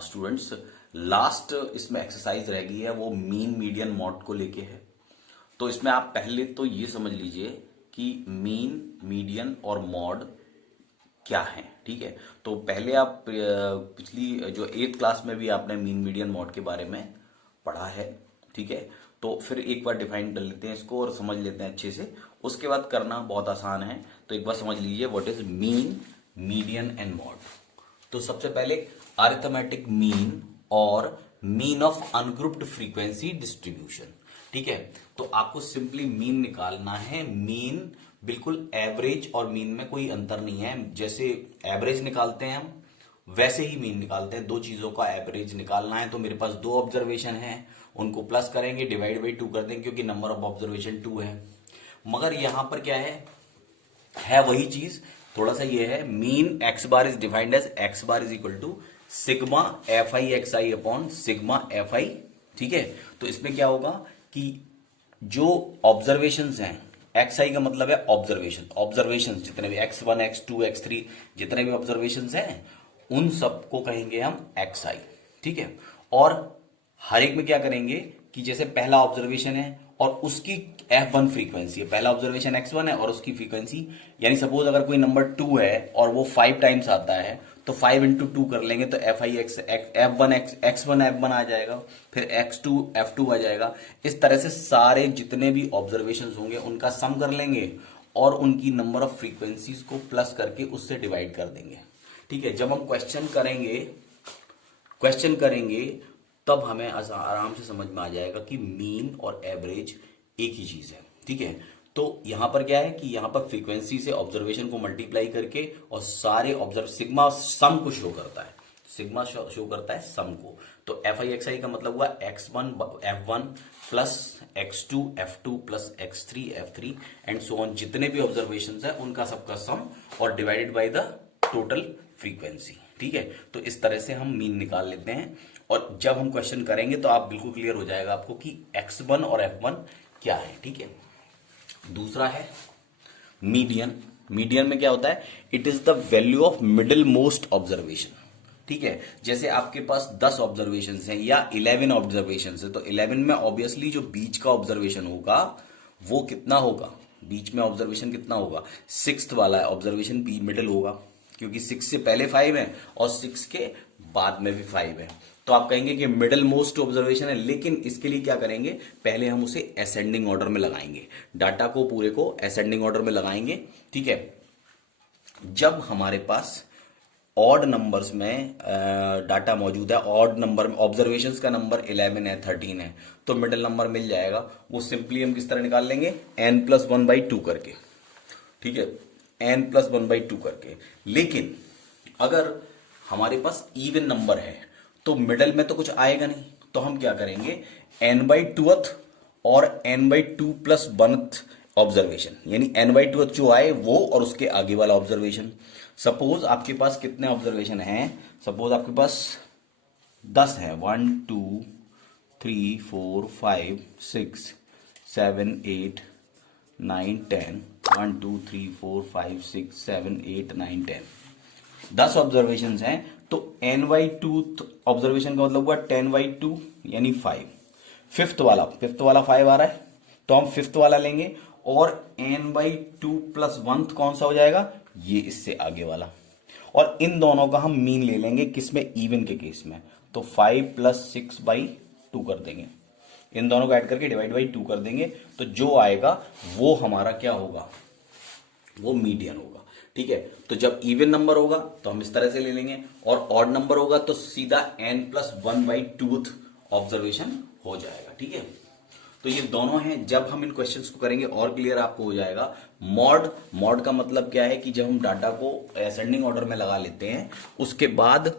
Students, last इसमें exercise रह गई है, वो मीन मीडियन मॉड को लेके है। तो इसमें आप पहले तो ये समझ लीजिए कि मीन मीडियन और मॉड क्या है। ठीक है, तो पहले आप पिछली जो 8th क्लास में भी आपने मीन मीडियन मॉड के बारे में पढ़ा है। ठीक है, तो फिर एक बार डिफाइन कर लेते हैं इसको और समझ लेते हैं अच्छे से, उसके बाद करना बहुत आसान है। तो एक बार समझ लीजिए what is mean median and mod. तो सबसे पहले अरिथमेटिक मीन और mean of ungrouped frequency distribution. ठीक है, तो आपको सिंपली मीन निकालना है। मीन बिल्कुल एवरेज और मीन में कोई अंतर नहीं है। जैसे एवरेज निकालते हैं हम, वैसे ही मीन निकालते हैं। दो चीजों का एवरेज निकालना है, तो मेरे पास दो ऑब्जर्वेशन है, उनको प्लस करेंगे, डिवाइड बाई 2 कर देंगे, क्योंकि नंबर ऑफ ऑब्जर्वेशन 2 है। मगर यहां पर क्या है वही चीज, थोड़ा सा ये है, mean X bar is defined as X bar is equal to sigma F I X I upon sigma F I. ठीक है, तो इसमें क्या होगा कि जो ऑब्जर्वेशंस हैं, एक्स आई का मतलब है ऑब्जर्वेशन जितने भी x1 x2 x3 जितने भी ऑब्जर्वेशंस हैं उन सबको कहेंगे हम एक्स आई। ठीक है, और हर एक में क्या करेंगे कि जैसे पहला ऑब्जर्वेशन है और उसकी f1 फ्रीक्वेंसी है, पहला ऑब्जर्वेशन x1 है और उसकी फ्रीक्वेंसी, यानी सपोज अगर कोई नंबर 2 है और वो 5 टाइम्स आता है तो 5 इंटू 2 कर लेंगे तो F I x F1 x1 F1 आ जाएगा, फिर x2 F2 आ जाएगा। इस तरह से सारे जितने भी ऑब्जर्वेशन होंगे उनका सम कर लेंगे और उनकी नंबर ऑफ फ्रीक्वेंसीज को प्लस करके उससे डिवाइड कर देंगे। ठीक है, जब हम क्वेश्चन करेंगे तब हमें आराम से समझ में आ जाएगा कि मीन और एवरेज एक ही चीज है। ठीक है, तो यहां पर क्या है कि यहां पर फ्रीक्वेंसी से ऑब्जर्वेशन को मल्टीप्लाई करके और सारे ऑब्जर्व सिग्मा सम को शो करता है, सिग्मा शो करता है सम को। तो एफ आई एक्स आई का मतलब हुआ x1 f1 plus x2 f2 plus x3 f3 and so on, जितने भी ऑब्जर्वेशन है उनका सबका सम और divided by the total frequency. ठीक है, तो इस तरह से हम मीन निकाल लेते हैं और जब हम क्वेश्चन करेंगे तो आप बिल्कुल क्लियर हो जाएगा आपको कि x1 और f1 क्या है। ठीक है, दूसरा है मीडियन। मीडियन में क्या होता है, it is the value of middle most observation. ठीक है, जैसे आपके पास 10 ऑब्जर्वेशन हैं या 11 ऑब्जर्वेशन है, तो 11 में ऑब्वियसली जो बीच का ऑब्जर्वेशन होगा वो कितना होगा, बीच में ऑब्जर्वेशन कितना होगा, 6th वाला ऑब्जर्वेशन बी मिडिल होगा, क्योंकि 6 से पहले 5 है और 6 के बाद में भी 5 है। तो आप कहेंगे कि मिडिल मोस्ट ऑब्जर्वेशन है, लेकिन इसके लिए क्या करेंगे, पहले हम उसे असेंडिंग ऑर्डर में लगाएंगे, डाटा को पूरे को असेंडिंग ऑर्डर में लगाएंगे। ठीक है, जब हमारे पास ऑड नंबर्स में डाटा मौजूद है, ऑड नंबर में ऑब्जर्वेशंस का नंबर 11 है 13 है, तो मिडिल नंबर मिल जाएगा। वो सिंपली हम किस तरह निकाल लेंगे, n+1/2 करके। ठीक है, n+1/2 करके। लेकिन अगर हमारे पास इवन नंबर है तो मिडल में तो कुछ आएगा नहीं, तो हम क्या करेंगे, n/2th और n/2+1th ऑब्जर्वेशन, यानी n/2th जो आए वो और उसके आगे वाला ऑब्जर्वेशन। सपोज आपके पास कितने ऑब्जर्वेशन हैं, सपोज आपके पास 10 है, 1 2 3 4 5 6 7 8 9 10, 1 2 3 4 5 6 7 8 9 10, 10 ऑब्जर्वेशन हैं। तो n/2 ऑब्जर्वेशन का मतलब हुआ 10/2 यानी 5। फिफ्थ वाला 5 आ रहा है, तो हम फिफ्थ वाला लेंगे और n/2+1 कौन सा हो जाएगा, ये इससे आगे वाला, और इन दोनों का हम मीन ले लेंगे, किसमें, इवन के केस में। तो 5 + 6/2 कर देंगे, इन दोनों को ऐड करके डिवाइड बाई 2 कर देंगे, तो जो आएगा वो हमारा क्या होगा, वो मीडियन होगा। ठीक है, तो जब इवन नंबर होगा तो हम इस तरह से ले लेंगे, और ऑड नंबर होगा तो सीधा n+1/2 ऑब्जर्वेशन हो जाएगा। ठीक है, तो ये दोनों हैं। जब हम इन क्वेश्चंस को करेंगे और क्लियर आपको हो जाएगा। मॉड का मतलब क्या है कि जब हम डाटा को असेंडिंग ऑर्डर में लगा लेते हैं, उसके बाद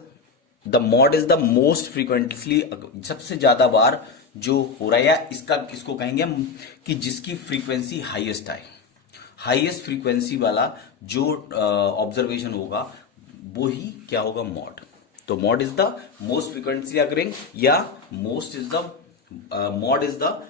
the mode is the most frequently, सबसे ज्यादा बार जो हो रहा है, या इसको कहेंगे हम कि जिसकी फ्रीक्वेंसी हाईएस्ट आए, हाईएस्ट फ्रीक्वेंसी वाला जो ऑब्जर्वेशन होगा वो ही क्या होगा, मॉड। तो mode is the most frequency occurring, या most is the mode is the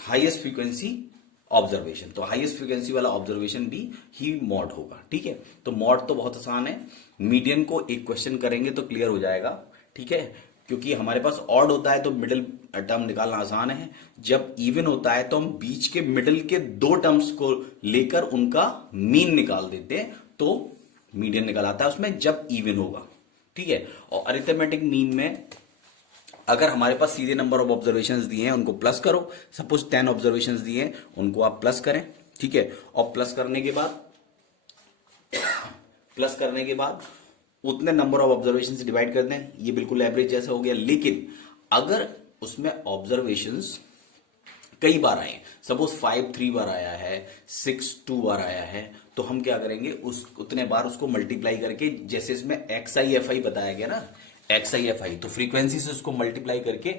highest frequency observation. तो हाईएस्ट फ्रीक्वेंसी वाला ऑब्जर्वेशन भी ही मॉड होगा। ठीक है, तो मॉड तो बहुत आसान है। मीडियन को एक क्वेश्चन करेंगे तो क्लियर हो जाएगा। ठीक है, क्योंकि हमारे पास ऑड होता है तो मिडिल टर्म निकालना आसान है, जब इवन होता है तो हम बीच के मिडिल के दो टर्म्स को लेकर उनका मीन निकाल देते हैं, तो मीडियन निकल आता है उसमें जब इवन होगा। ठीक है, और अरिथमेटिक मीन में अगर हमारे पास सीधे नंबर ऑफ ऑब्जर्वेशंस दिए हैं उनको प्लस करो, सपोज 10 ऑब्जर्वेशंस दिए हैं उनको आप प्लस करें। ठीक है, और प्लस करने के बाद उतने नंबर ऑफ ऑब्जर्वेशन से डिवाइड कर दें, ये बिल्कुल एवरेज जैसा हो गया। लेकिन अगर उसमें ऑब्जर्वेशंस कई बार आए, सपोज 5 3 बार आया है, 6 2 बार आया है, तो हम क्या करेंगे, उस उतने बार उसको मल्टीप्लाई करके, जैसे इसमें एक्स आई एफ आई बताया गया ना, एक्स आई एफ आई, तो फ्रीक्वेंसी से उसको मल्टीप्लाई करके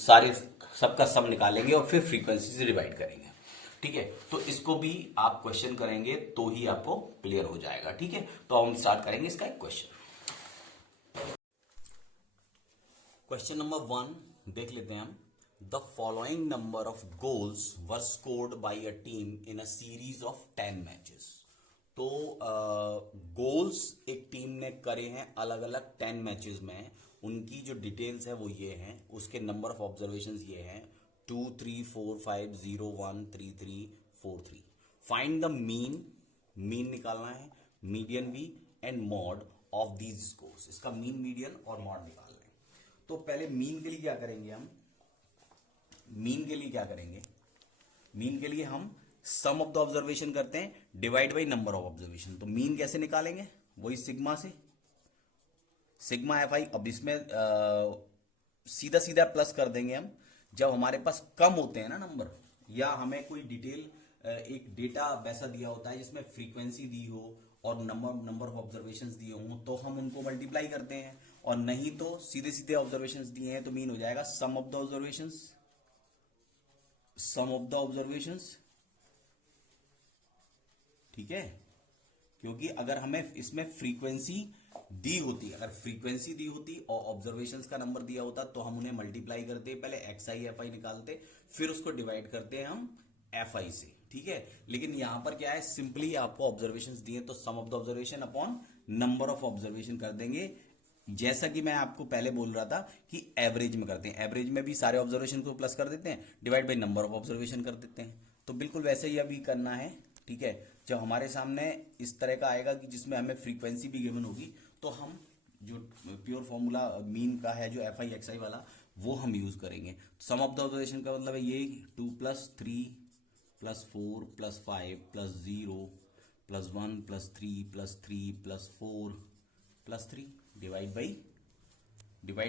सारे सबका सम निकालेंगे और फिर फ्रीक्वेंसी से डिवाइड करेंगे। ठीक है, तो इसको भी आप क्वेश्चन करेंगे तो ही आपको क्लियर हो जाएगा। ठीक है, तो हम स्टार्ट करेंगे इसका एक क्वेश्चन। क्वेश्चन नंबर 1 देख लेते हैं हम। The following number of goals were scored by a team in a series of 10 matches. तो गोल्स एक टीम ने करे हैं अलग अलग 10 मैचेस में, उनकी जो डिटेल्स है वो ये हैं, उसके नंबर ऑफ ऑब्जर्वेशंस ये हैं 2 3 4 5 0 1 3 3 4 3। फाइंड द मीन निकालना है, मीडियन भी and mod of these scores. इसका मीन, मीडियन और मॉड निकालना है। तो पहले मीन के लिए क्या करेंगे हम, मीन के लिए हम सम ऑफ द ऑब्जर्वेशन करते हैं divide by number of observation. तो मीन कैसे निकालेंगे, वही सिग्मा से, सिग्मा एफ आई। अब इसमें सीधा सीधा प्लस कर देंगे हम जब हमारे पास कम होते हैं ना नंबर, या हमें कोई डिटेल एक डेटा वैसा दिया होता है जिसमें फ्रीक्वेंसी दी हो और नंबर ऑफ ऑब्जर्वेशंस दिए हों, तो हम उनको मल्टीप्लाई करते हैं। और नहीं तो सीधे सीधे ऑब्जर्वेशंस दिए हैं तो मीन हो जाएगा सम ऑफ द ऑब्जर्वेशंस। ठीक है, क्योंकि अगर हमें इसमें फ्रीक्वेंसी दी होती, अगर फ्रीक्वेंसी दी होती और ऑब्जर्वेशंस का नंबर दिया होता तो हम उन्हें मल्टीप्लाई करते, पहले एक्स आई एफ आई निकालते, फिर उसको डिवाइड करते हैं हम एफ आई से। ठीक है, लेकिन यहां पर क्या है, सिंपली आपको ऑब्जर्वेशंस दिए तो some of the observation upon number of observation कर देंगे, जैसा कि मैं आपको पहले बोल रहा था कि एवरेज में करते हैं। एवरेज में भी सारे ऑब्जर्वेशन को प्लस कर देते हैं, divide by number of observation कर देते हैं। तो बिल्कुल वैसे ही अभी करना है। ठीक है, जब हमारे सामने इस तरह का आएगा कि जिसमें हमें फ्रीक्वेंसी भी गिवन होगी, तो हम जो प्योर फॉर्मूला मीन का है जो एफ आई एक्स आई वाला, वो हम यूज करेंगे। सम ऑफ द ऑब्जर्वेशन का मतलब है ये 2 + 3 + 4 + 5 + 0 + 1 + 3 + 3 + 4 + 3 divide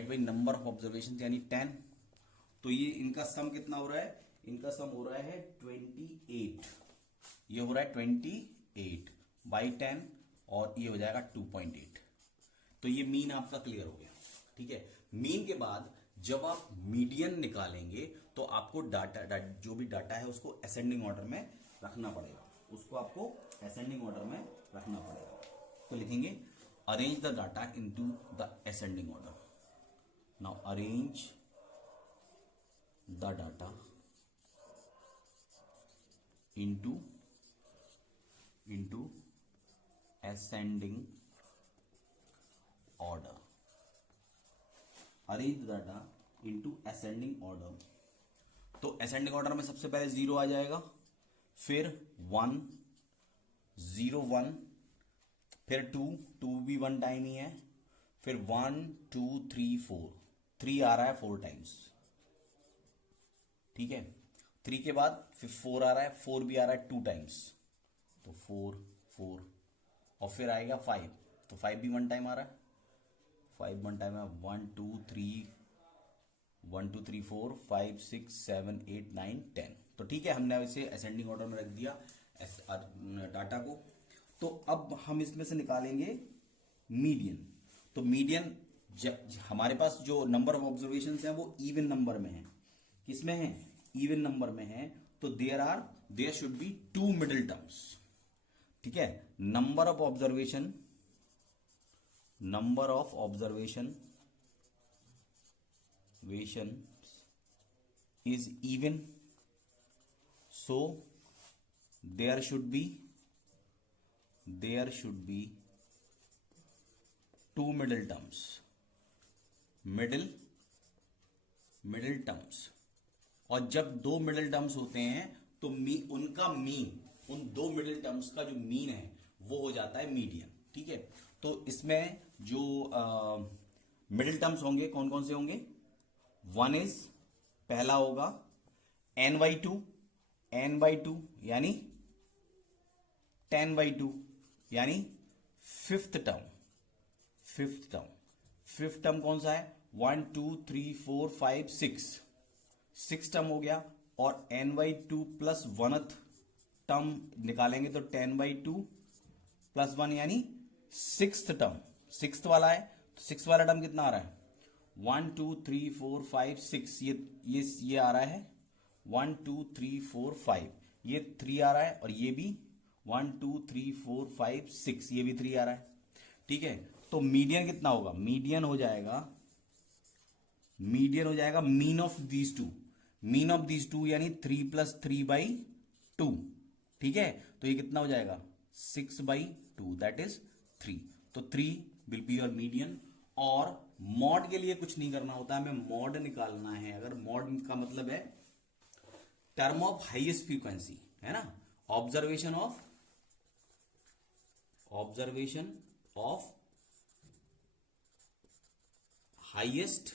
by number of observation यानी 10। तो ये इनका सम कितना हो रहा है, इनका सम हो रहा है 28, ये हो रहा है 28 बाई 10 और ये हो जाएगा 2.8। तो ये मीन आपका क्लियर हो गया। ठीक है, मीन के बाद जब आप मीडियन निकालेंगे तो आपको डाटा जो भी डाटा है उसको असेंडिंग ऑर्डर में रखना पड़ेगा, तो लिखेंगे arrange the data into the ascending order. Now arrange the data into ascending order. Arrange the data into ascending order. तो ascending order में सबसे पहले 0 आ जाएगा, फिर 1 0 1, फिर 2 भी 1 टाइम ही है, फिर 1 2 3 4, 3 आ रहा है 4 टाइम्स। ठीक है, 3 के बाद फिर 4 आ रहा है, 4 भी आ रहा है 2 टाइम्स, तो 4 4, और फिर आएगा 5, तो 5 भी 1 टाइम आ रहा है, 5 1 टाइम है, 1 2 3 4 5 6 7 8 9 10। तो ठीक है, हमने इसे असेंडिंग ऑर्डर में रख दिया डाटा को। तो अब हम इसमें से निकालेंगे मीडियन। तो मीडियन हमारे पास जो नंबर ऑफ ऑब्जर्वेशंस हैं वो इवन नंबर में है, किसमें है, इवन नंबर में है, तो there should be 2 middle terms. ठीक है, number of observation is even, so there should be 2 middle terms, middle terms. और जब दो मिडिल टर्म्स होते हैं तो उनका मीन, उन दो मिडिल टर्म्स का जो मीन है वो हो जाता है मीडियन। ठीक है, तो इसमें जो मिडिल टर्म्स होंगे कौन कौन से होंगे? वन इज, पहला होगा n/2, n/2 यानी 10/2 यानी फिफ्थ टर्म। फिफ्थ टर्म कौन सा है? 1 2 3 4 5 6 टर्म हो गया। और n/2 प्लस वनथ टर्म निकालेंगे तो 10/2 प्लस 1 यानी सिक्स्थ टर्म। सिक्स्थ वाला है तो सिक्स वाला टर्म कितना आ रहा है? 1 2 3 4 5 6, ये आ रहा है 1 2 3 4 5, ये 3 आ रहा है। और ये भी 1 2 3 4 5 6, ये भी 3 आ रहा है। ठीक है, तो मीडियन कितना होगा? मीडियन हो जाएगा मीन ऑफ दीज टू यानी 3 + 3/2। ठीक है, तो ये कितना हो जाएगा? 6/2, दैट इज 3। तो 3 विल बी योर मीडियन। और मॉड के लिए कुछ नहीं करना होता है, हमें मॉड निकालना है। अगर मॉड का मतलब है टर्म ऑफ हाईएस्ट फ्रीक्वेंसी, है ना, ऑब्जर्वेशन ऑफ हाईएस्ट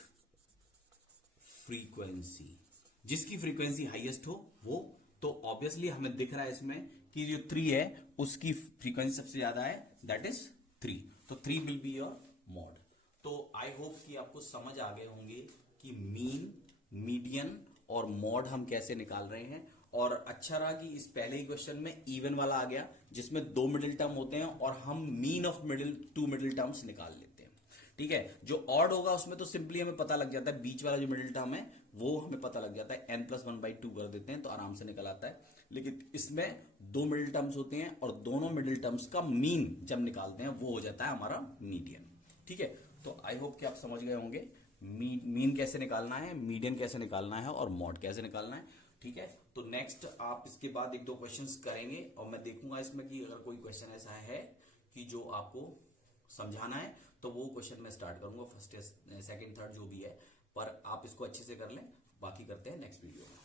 फ्रीक्वेंसी, जिसकी फ्रीक्वेंसी हाईएस्ट हो वो। तो ऑब्वियसली हमें दिख रहा है इसमें कि जो 3 है उसकी फ्रीक्वेंसी सबसे ज्यादा है, दैट इज 3। तो 3 विल बी योर मॉड। तो आई होप कि आपको समझ आ गए होंगे कि मीन, मीडियन और मॉड हम कैसे निकाल रहे हैं। और अच्छा रहा कि इस पहले ही क्वेश्चन में इवन वाला आ गया जिसमें दो मिडिल टर्म होते हैं और हम mean of two middle terms निकाल लेते हैं। ठीक है, जो ऑड होगा उसमें तो सिंपली हमें पता लग जाता है, बीच वाला जो मिडिल टर्म है वो हमें पता लग जाता है, n+1/2 कर देते हैं तो आराम से निकल आता है। लेकिन इसमें दो मिडिल टर्म्स होते हैं और दोनों मिडिल टर्म्स का मीन जब निकालते हैं वो हो जाता है हमारा मीडियन। ठीक है, तो आई होप कि आप समझ गए होंगे मीन कैसे निकालना है, मीडियन कैसे निकालना है और मॉड कैसे निकालना है। ठीक है, तो नेक्स्ट आप इसके बाद 1-2 क्वेश्चंस करेंगे और मैं देखूंगा इसमें कि अगर कोई क्वेश्चन ऐसा है कि जो आपको समझाना है तो वो क्वेश्चन मैं स्टार्ट करूंगा, फर्स्ट या सेकंड थर्ड जो भी है। पर आप इसको अच्छे से कर लें, बाकी करते हैं नेक्स्ट वीडियो में।